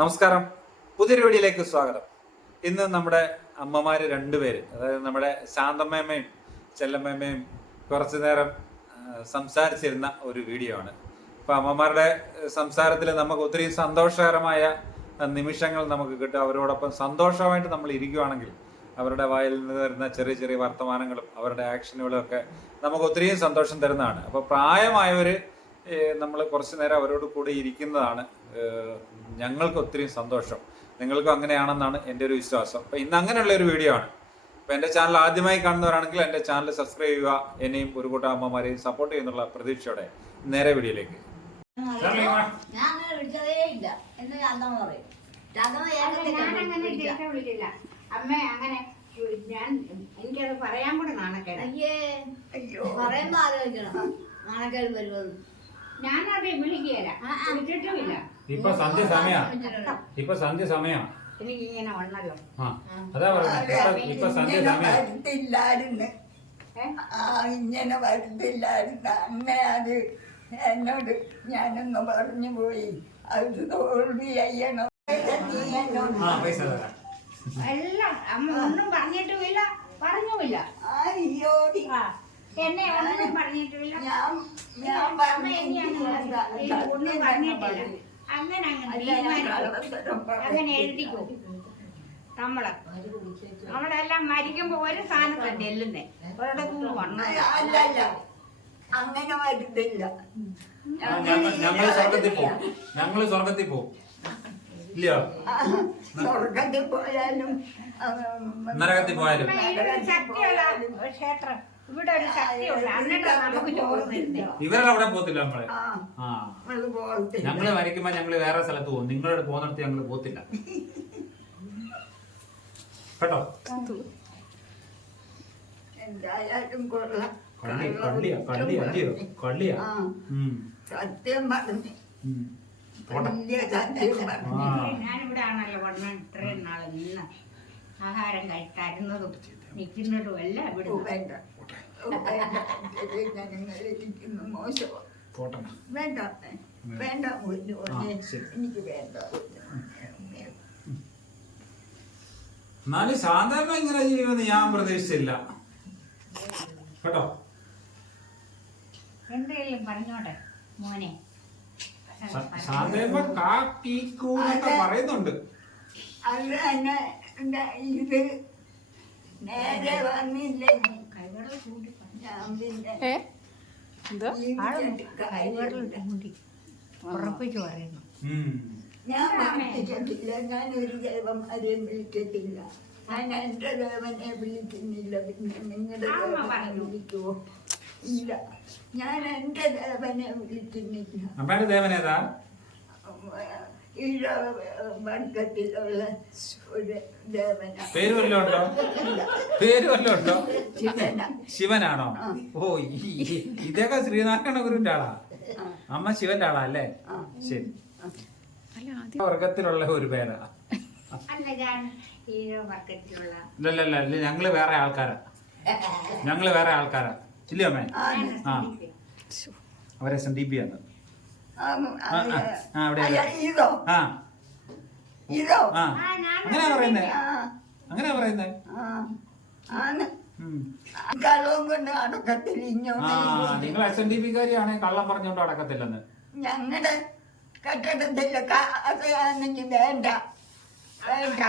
നമസ്കാരം. പുതിയൊരു വീഡിയോയിലേക്ക് സ്വാഗതം. ഇന്ന് നമ്മുടെ അമ്മമാര് രണ്ടുപേര് അതായത് നമ്മുടെ ശാന്തമ്മയമ്മയും ചെല്ലമ്മയമ്മയും കുറച്ചു നേരം സംസാരിച്ചിരുന്ന ഒരു വീഡിയോ ആണ്. അപ്പൊ അമ്മമാരുടെ സംസാരത്തിൽ നമുക്ക് ഒത്തിരി സന്തോഷകരമായ നിമിഷങ്ങൾ നമുക്ക് കിട്ടും. അവരോടൊപ്പം സന്തോഷമായിട്ട് നമ്മൾ ഇരിക്കുവാണെങ്കിൽ അവരുടെ വായിൽ നിന്ന് വരുന്ന ചെറിയ ചെറിയ വർത്തമാനങ്ങളും അവരുടെ ആക്ഷനുകളും ഒക്കെ നമുക്ക് ഒത്തിരി സന്തോഷം തരുന്നതാണ്. അപ്പൊ പ്രായമായവര് നമ്മൾ കുറച്ചു നേരം അവരോട് കൂടെ ഇരിക്കുന്നതാണ് ഞങ്ങൾക്ക് ഒത്തിരി സന്തോഷം. നിങ്ങൾക്കും അങ്ങനെയാണെന്നാണ് എന്റെ ഒരു വിശ്വാസം. അപ്പൊ ഇന്ന് അങ്ങനെയുള്ള ഒരു വീഡിയോ ആണ്. അപ്പൊ എന്റെ ചാനൽ ആദ്യമായി കാണുന്നവരാണെങ്കിൽ എന്റെ ചാനൽ സബ്സ്ക്രൈബ് ചെയ്യുക എന്നെയും ഒരു കൂട്ടം അമ്മമാരെയും സപ്പോർട്ട് ചെയ്യുന്നുള്ള പ്രതീക്ഷയോടെ നേരെ വീഡിയോയിലേക്ക്. അമ്മ അങ്ങനെ ഞാൻ എനിക്കത് പറയാൻ കൂടെ നാണക്കേട് അയ്യേ പറയുമ്പോ ആലോചിക്കണം നാണക്കേട് വരുന്നത് ഞാനത് വിളിക്കുകയില്ല. ആ, ആ. വിളിച്ചിട്ടുമില്ല. ഇപ്പൊ സന്ധ്യ സമയാ. ഇപ്പൊ സന്ധ്യ സമയാ. ആ അതാ പറഞ്ഞു. ഇപ്പൊ സന്ധ്യ സമയാ. ഇങ്ങനെ വരുത്തില്ലായിരുന്നു അന്നെ അത് എന്നോട് ഞാനൊന്ന് പറഞ്ഞു പോയി. അത് തോൽവി ചെയ്യണം. നീ എന്നോട് എല്ലാം അമ്മ ഒന്നും പറഞ്ഞിട്ടുമില്ല പറഞ്ഞുമില്ല എന്നെ ഒന്നും പറഞ്ഞിട്ടുമില്ല ഞാൻ ഞാൻ അങ്ങനെ ഈ ഒന്നും പറഞ്ഞിട്ടില്ല. അങ്ങനെ അങ്ങനെ അങ്ങനെ എഴുതിക്കോ നമ്മൾ നമ്മളെല്ലാം മരിക്കുമ്പോ ഒരു സ്ഥാനത്ത് ചെല്ലുന്നേ ഒരിടത്തുനിന്ന് വന്നു. അല്ലല്ല അങ്ങനെ ഞങ്ങ- ഞങ്ങൾ സ്വർഗത്തിൽ പോകും ഞങ്ങൾ സ്വർഗത്തിൽ പോകും ഇല്ലയോ? സ്വർഗത്തിൽ പോയാലും നരകത്തിൽ പോയാലും. ക്ഷേത്രം. ഇവിടെ ഒരു ശക്തിയുള്ള എന്നിട്ടാണ് നമുക്ക് ചോറ് തരുന്നത് ഇവരുടെ അവിടെ പോത്തില്ല നമ്മളെ. ആ പോകത്തില്ല. ഞങ്ങൾ മരിക്കുമ്പോ ഞങ്ങൾ വേറെ സ്ഥലത്ത് പോകും. നിങ്ങളുടെ പോകുന്നിടത്ത് ഞങ്ങൾ പോത്തില്ല കേട്ടോ? എന്തായാലും കൊള്ളാം. കള്ളി കള്ളിയാ കള്ളിയാ അല്ലയോ കള്ളിയാ. ആ, ഉം, സത്യം പറഞ്ഞു. ഉം. പോട്ടെ. വലിയ സത്യം പറഞ്ഞു. ആ. ഞാനിവിടെ ആണല്ലോ വണ്ണം ഇത്രയും നാൾ നിന്ന് ആഹാരം കഴിക്കാരുന്നതും നിൽക്കുന്നതും എല്ലാം ഇവിടെ വേണ്ട. പോട്ടെ വേണ്ട വേണ്ട എനിക്ക് വേണ്ട എന്നാലും സാധാരണ ഇങ്ങനെ ചെയ്യുമെന്ന് ഞാൻ പ്രതീക്ഷിച്ചില്ല. കേട്ടോ? എന്തെങ്കിലും പറഞ്ഞോട്ടെ മോനെ. സാധാരണ പറയുന്നുണ്ട്. അത് തന്നെ ഇത് നേരെ കൂടി കാര്യമില്ല. കൂടി ഉറപ്പിച്ചു പറയുന്നു. ഞാൻ പ്രാർത്ഥിച്ചിട്ടില്ല ഞാൻ ഒരു ദൈവം ആരെയും വിളിച്ചിട്ടില്ല ഞാൻ എന്റെ ദൈവനെ വിളിക്കുന്നില്ല. പിന്നെ നിങ്ങളുടെ ദേവനെ വിളിക്കുവോ? ഇല്ല. ഞാൻ എന്റെ ദേവനെ വിളിക്കുന്നില്ല. ഈഴ വർഗത്തിലുള്ള ഒരു ദേവന. പേര് വല്ലതും ഉണ്ടോ? പേര് വല്ലതും ഉണ്ടോ? ശിവന. ശിവനാണോ? ഓ ഈ- ഇതൊക്കെ ശ്രീനാരായണ ഗുരുവിന്റെ ആളാ. അമ്മ ശിവന്റെ ആളാ അല്ലേ? ശരി. വർഗത്തിലുള്ള ഒരു പേരാ. അല്ല ഈ വർഗത്തിലുള്ള ഇല്ലല്ല ഇല്ല ഞങ്ങൾ വേറെ ആൾക്കാരാ. ഞങ്ങൾ വേറെ ആൾക്കാരാ. ഇല്ലയോ അമ്മേ? ആ അവരെ എസ് എൻ ഡി പി ആണ് ഇതോ? ഇതോ? അങ്ങനെയാ പറയുന്നേ. അങ്ങനെ അങ്ങനെയാ പറയുന്നേ. ആണ്. കൊണ്ട് നിങ്ങൾ എസ് എൻ ഡി പി കാരിയാണെ കള്ളം പറഞ്ഞോണ്ട് അടക്കത്തില്ലെന്ന്. ഞങ്ങടെ കെട്ടിടത്തിൽ ആണെങ്കിൽ വേണ്ട. വേണ്ട.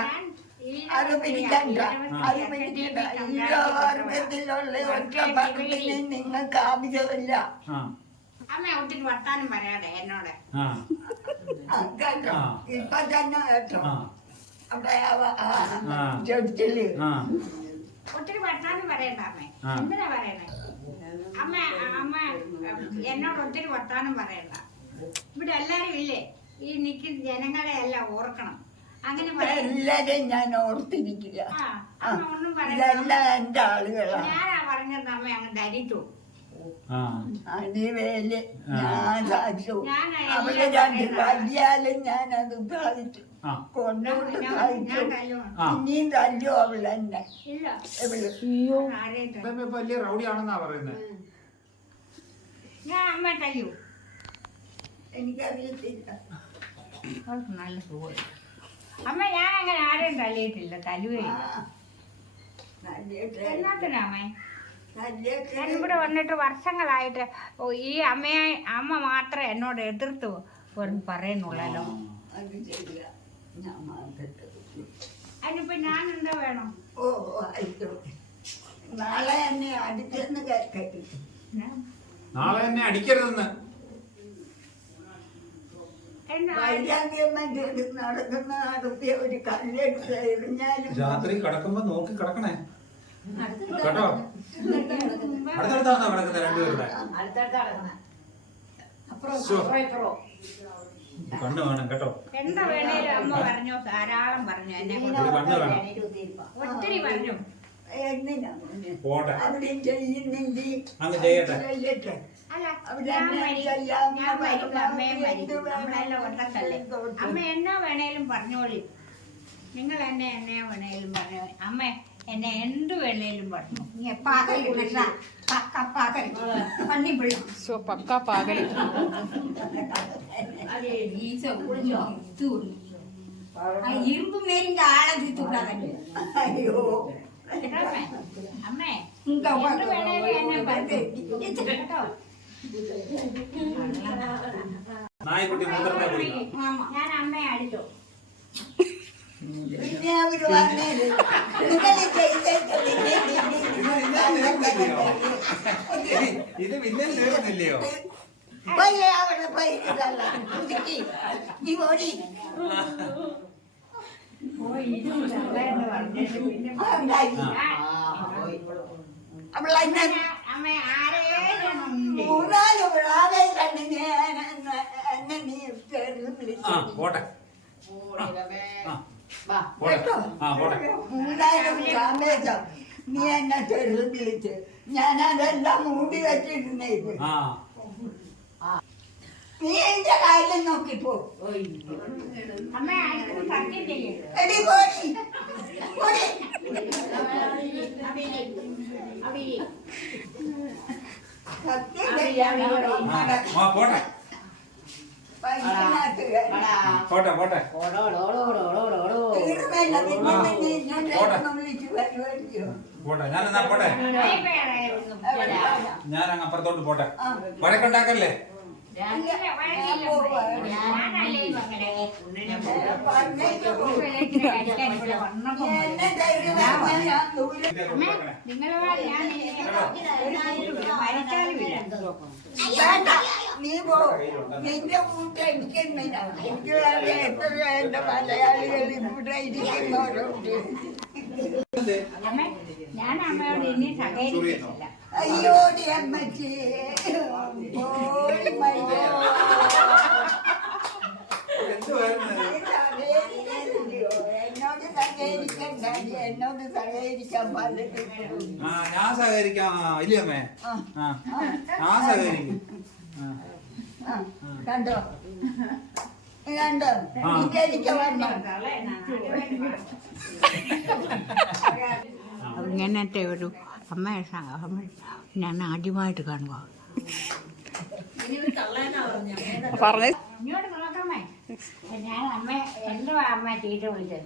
അത് പിടിക്കണ്ട. അത് പിടിക്കണ്ട. ഈ വർഗത്തിലുള്ള ഒറ്റ പക്കത്തിന് നിങ്ങൾക്ക് ആവശ്യമില്ല. ആ. അമ്മ ഒത്തിരി വർത്താനം പറയാതെ എന്നോട്. ആ. ആ, കേട്ടോ ആ. ഇപ്പൊ തന്നെ കേട്ടോ. ആ. അവിടെ അവ- ആ, ആ. ചുറ്റിൽ ആ. ഒത്തിരി വർത്താനം പറയണ്ട അമ്മ. ആ. എന്തിനാ പറയണേ? അമ്മ അമ്മ എന്നോട് ഒത്തിരി വർത്താനം പറയണ്ട. ഇവിടെ എല്ലാരും ഇല്ലേ? ഈ നിൽക്കുന്ന ജനങ്ങളെ എല്ലാം ഓർക്കണം. അങ്ങനെ പറയണ്ട എല്ലാരെയും ഞാൻ ഓർത്തിരിക്കില്ല ആ അമ്മ ഒന്നും പറയണ്ട. ഇതെല്ലാം എന്റെ ആളുകളാണ് ഞാനാ പറഞ്ഞത് അമ്മ അങ്ങ് ധരിച്ചു ആ. ഞാൻ സാധിച്ചു ഞാൻ രണ്ട് കല്യാലും അത് സാധിച്ചു കൊണ്ടുകൊണ്ട് സാധിച്ചു ഇനിയും തല്ലു വലിയ റൗഡിയാണെന്നാ പറയുന്നത് ഞാൻ അമ്മ തല്ലു. എനിക്കറിയത്തില്ല. അവൾക്ക് നല്ല സുഖം. അമ്മ ഞാൻ അങ്ങനെ ആരെയും തല്ലിയിട്ടില്ല. തല്ലുകയില്ല എന്നാത്തിനാമേ ഞാൻ ഇവിടെ വന്നിട്ട് വർഷങ്ങളായിട്ട് ഈ അമ്മയെ അമ്മ മാത്രം എന്നോട് എതിർത്ത് പറയുന്നുള്ളല്ലോ. ഞാൻ മാറ്റട്ടെ അതിനിപ്പോ ഞാൻ എന്താ വേണം? ഓ നാളെ എന്നെ അടിച്ചെന്ന് നാളെ എന്നെ അടിക്കരുതെന്ന്. നടക്കുന്ന നടത്തിയ ഒരു കല്ലെടുത്ത് എറിഞ്ഞാലും രാത്രി കടക്കുമ്പോ നോക്കി കിടക്കണേ. കേട്ടോ? അടുത്തടുത്താണ് കിടക്കുന്നത് രണ്ടുപേരുടെ? കണ്ണു വേണം കേട്ടോ. എന്താ വേണേലും അമ്മ പറഞ്ഞു ധാരാളം പറഞ്ഞു എന്നെ കണ്ണ് വേണം ഒത്തിരി പറഞ്ഞു. പോട്ടെ. അങ്ങ് ചെയ്യട്ടെ. അമ്മ എന്നാ വേണേലും പറഞ്ഞോളി. നിങ്ങൾ എന്നെ എന്നെ വേണേലും പറഞ്ഞു അമ്മ എന്നെ എന്ത് വേണേലും പറഞ്ഞു സോ പക്കാ പാകലി. ഇരുമ്പ് മേരിന്റെ ആളെ ചുറ്റുകൂടാതല്ലേ അയ്യോ. കേട്ടോമ്മേ? അമ്മേ എന്ത് വേണേലും എന്നെ പറഞ്ഞു കേട്ടോ? നായ്ക്കുട്ടി മൂത്രത്തെ കുടിക്കണം ഞാൻ അമ്മയെ അടിച്ചു പിന്നെ അവർ പറഞ്ഞത് നിങ്ങൾ ഇത് പിന്നെ തീർന്നില്ലയോ പോയി അവിടെ പയ്യതല്ല പുതുക്കി നീ ഓടി. ഉണ്ടായി. അവളെന്നെ അമ്മ ആരേലും ഉണ്ട്. മൂന്നാൽ പ്രാവേ കണ്ട് ഞാൻ എന്നെ നീ വിളിച്ചു. പോട്ടെ. കേട്ടോ? പോട്ടെ. മൂന്നായിരം നീ എന്നെ ചെറു വിളിച്ച്. ഞാൻ അതെല്ലാം മൂടി വെച്ചിരുന്നേ നീ എന്റെ കാര്യം നോക്കിപ്പോ. പോട്ടെ. പൈസനകത്ത് പോട്ടെ പോട്ടെ. ഞാൻ എന്നാ പോട്ടെ പോട്ടെ? ഞാൻ അങ്ങ് അപ്പുറത്തോട്ട് പോട്ടെ. വഴക്കുണ്ടാക്കല്ലേ? വേണ്ട നീ പോ നിന്റെ കൂട്ട് എനിക്കെന്തിനാ എനിക്ക് വേറെ എത്ര എന്റെ മലയാളികൾ ഇവിടെ ഇരിക്കുന്നവരുണ്ട് ഞാൻ അമ്മയോട് ഇനി സഹകരിച്ചില്ല അയ്യോ അമ്മച്ചി എന്നോട് സഹകരിക്കാൻ പറഞ്ഞിട്ടുണ്ട് ആ ഞാൻ സഹകരിക്കാം. ആ, ഇല്ലേ അമ്മേ? ആ. ആ ഞാൻ സഹകരിക്കും. ആ. ആ, കണ്ടോ? കണ്ടോ? ആ. ഇങ്ങനത്തെ ഒരു അമ്മയെ സ- അമ്മ ഞാൻ ആദ്യമായിട്ട് കാണുക. പറഞ്ഞു. ഇങ്ങോട്ട് നോക്കമ്മേ ഞാൻ അമ്മ എന്തോ അമ്മ ചീത്ത വിളിച്ചത്?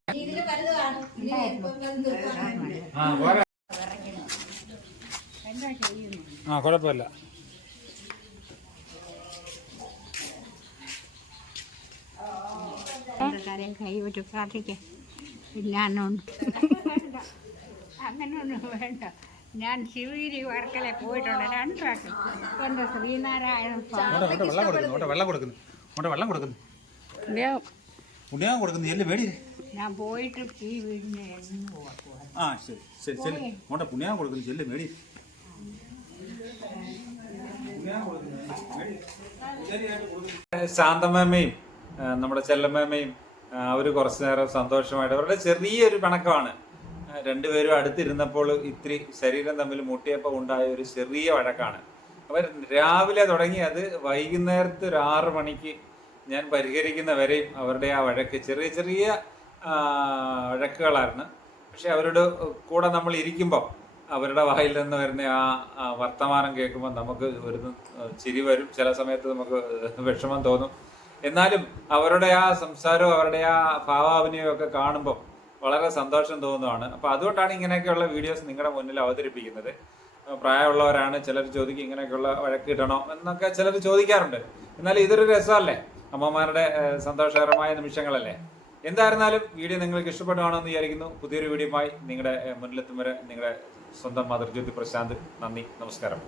ആ കുഴപ്പമില്ല. കരയിൽ കൈ വെച്ച് പ്രാർത്ഥിക്കാം. ഇല്ലാന്നുണ്ട്. അങ്ങനെയൊന്നും വേണ്ട. ഞാൻ ശിവഗിരി വർക്കല പോയിട്ടുണ്ട്. രണ്ട് പ്രാവശ്യം. എന്റെ ശ്രീനാരായണ വെള്ളം കൊടുക്കുന്നു വെള്ളം കൊടുക്കുന്നു വെള്ളം കൊടുക്കുന്നു കൊടുക്കുന്നു എല്ലാം മേടി ഞാൻ പോയിട്ട് ഈ വീടിന് എന്ന് പോവാ ആ ശരി ശരി ശരി. മോട്ടെ പുണ്യാൻ കൊടുക്കുന്നു ചെല്ലു മേടി. ശാന്തമ്മയും നമ്മുടെ ചെല്ലമ്മയും അവർ കുറച്ചു നേരം സന്തോഷമായിട്ട് അവരുടെ ചെറിയൊരു പിണക്കമാണ്. രണ്ടുപേരും അടുത്തിരുന്നപ്പോൾ ഇത്തിരി ശരീരം തമ്മിൽ മുട്ടിയപ്പോൾ ഉണ്ടായ ഒരു ചെറിയ വഴക്കാണ്. അവർ രാവിലെ തുടങ്ങി അത് വൈകുന്നേരത്തെ ഒരു ആറ് മണിക്ക് ഞാൻ പരിഹരിക്കുന്നവരെയും അവരുടെ ആ വഴക്ക് ചെറിയ ചെറിയ വഴക്കുകളായിരുന്നു. പക്ഷെ അവരുടെ കൂടെ നമ്മൾ ഇരിക്കുമ്പോൾ അവരുടെ വായിൽ നിന്ന് വരുന്ന ആ വർത്തമാനം കേൾക്കുമ്പോൾ നമുക്ക് ഒരു ചിരി വരും. ചില സമയത്ത് നമുക്ക് വിഷമം തോന്നും. എന്നാലും അവരുടെ ആ സംസാരവും അവരുടെ ആ ഭാവാഭിനയവും ഒക്കെ കാണുമ്പോൾ വളരെ സന്തോഷം തോന്നുവാണ്. അപ്പോൾ അതുകൊണ്ടാണ് ഇങ്ങനെയൊക്കെയുള്ള വീഡിയോസ് നിങ്ങളുടെ മുന്നിൽ അവതരിപ്പിക്കുന്നത്. പ്രായമുള്ളവരാണ് ചിലർ ചോദിക്കും ഇങ്ങനെയൊക്കെയുള്ള വഴക്ക് കിട്ടണോ എന്നൊക്കെ ചിലർ ചോദിക്കാറുണ്ട്. എന്നാലും ഇതൊരു രസമല്ലേ? അമ്മമാരുടെ സന്തോഷകരമായ നിമിഷങ്ങളല്ലേ? എന്തായിരുന്നാലും വീഡിയോ നിങ്ങൾക്ക് ഇഷ്ടപ്പെടുകയാണെന്ന് വിചാരിക്കുന്നു. പുതിയൊരു വീഡിയോയുമായി നിങ്ങളുടെ മുന്നിലെത്തും വരെ നിങ്ങളുടെ സ്വന്തം മാതൃജ്യോതി പ്രശാന്ത്. നന്ദി. നമസ്കാരം.